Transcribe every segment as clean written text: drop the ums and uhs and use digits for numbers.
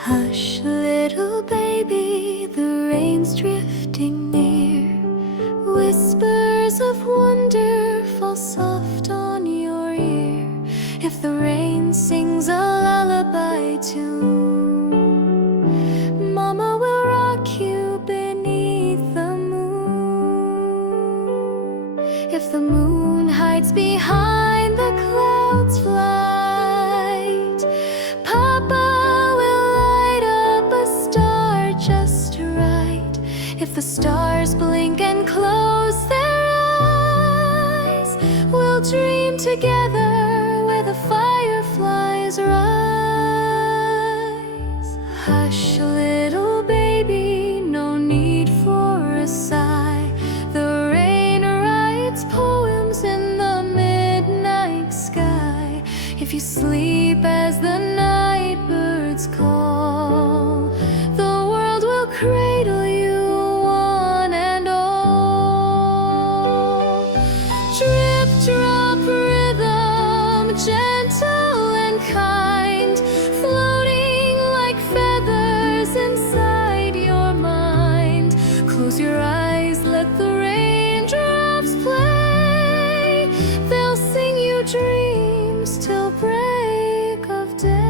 Hush, little baby, the rain's drifting near. Whispers of wonder fall soft on your ear. If the rain sings a lullaby tune, Mama will rock you beneath the moon. If the moon hides behind the clouds' flight, Papa if the stars blink and close their eyes, we'll dream together where the fireflies rise. Hush, little baby, no need for a sigh. The rain writes poems in the midnight sky. If you sleep as the night birds call, the world will cradle you. Drop rhythm, gentle and kind, floating like feathers inside your mind. Close your eyes, let the raindrops play. They'll sing you dreams till break of day.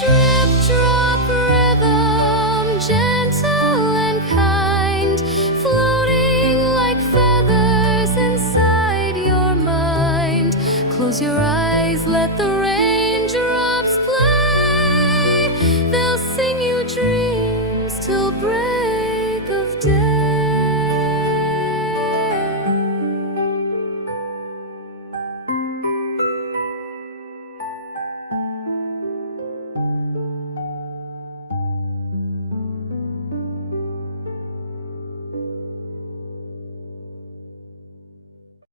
Drip, drop rhythm, gentle and kind, floating like feathers inside your mind. Close your eyes, let the rain